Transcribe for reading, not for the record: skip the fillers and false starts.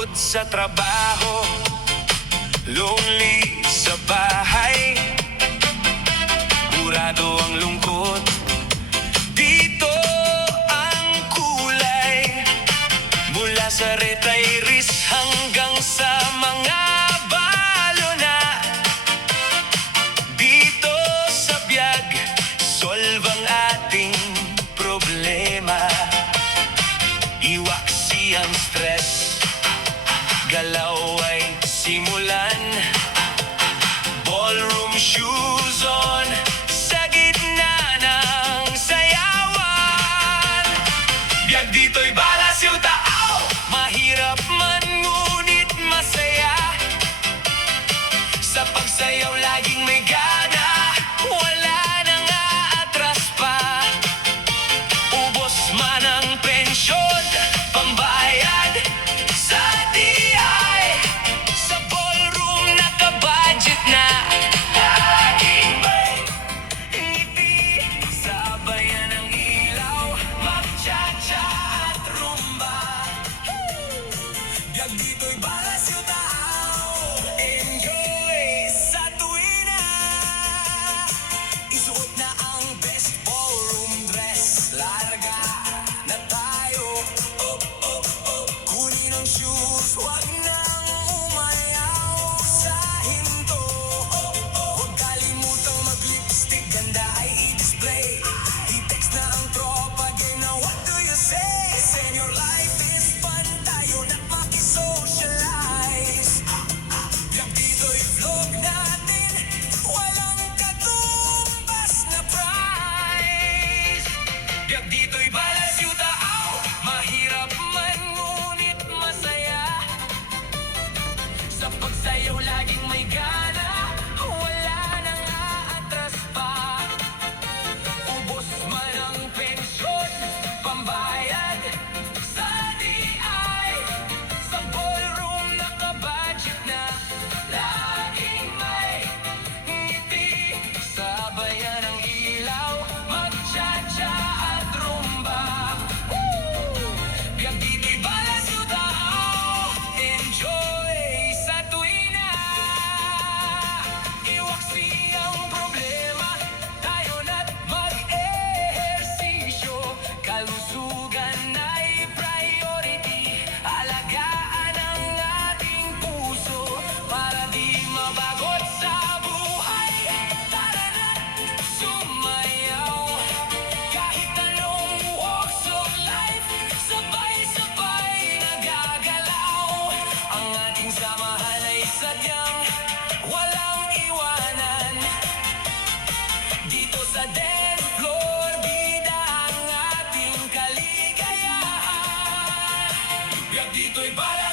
Pagod sa trabaho, lonely sa bahay, burado ang lungkot. Dito ang kulay, mula sa retirees hanggang sa mga balona. Dito sa biyag, solve ang ating problema. Iwaksi ang stress, galaw ay simulan. Ballroom shoes on, sa gitna ng sayawan. Biyag dito'y balas yung tao, mahirap man ngunit masaya. Sa pagsayaw laging may gana, wala nang aatras pa. Ubos man ang pensyon, pambayad sa DI. Sa ballroom nakabudget na, laging may ngiti. Sabayan ng ilaw, mag-cha-cha at rumba. Biyag dito'y balas yung tao, enjoy sa tuwina. Isuot na ang best ballroom dress, larga na tayo. Kunin ang shoes, wag nang umayaw sa hinto. Huwag kalimutang mag-lipstick, ganda ay i-display. I-text na ang tropa, game na what do you say? Senior life is fun, tayo na makisocialize. Biyag dito'y vlog natin, walang katumbas na prize. Biyag dito'y balas yung tao, mahirap man ngunit masaya. Sa pagsayaw laging may gana, wala nang aatras pa. Ubos man ang pensyon, pambayad sa DI. Sa ballroom nakabudget na, laging may ngiti. Sabayan ng ilaw, mag-cha-cha at rumba. Biyag dito'y balas yung tao, enjoy sa tuwina. Iwaksi ang problema, tayo na't mag-ehersisyo. Kalusugan ay priority, alagaan ang ating puso para di mabagot sa buhay. Tara na't sumayaw, kahit anong walks of life, sabay-sabay nagagalaw. Ang ating samahan ay sadyang walang iwanan. Dito sa dance floor, bida ang ating kaligayahan. Biyag dito'y balas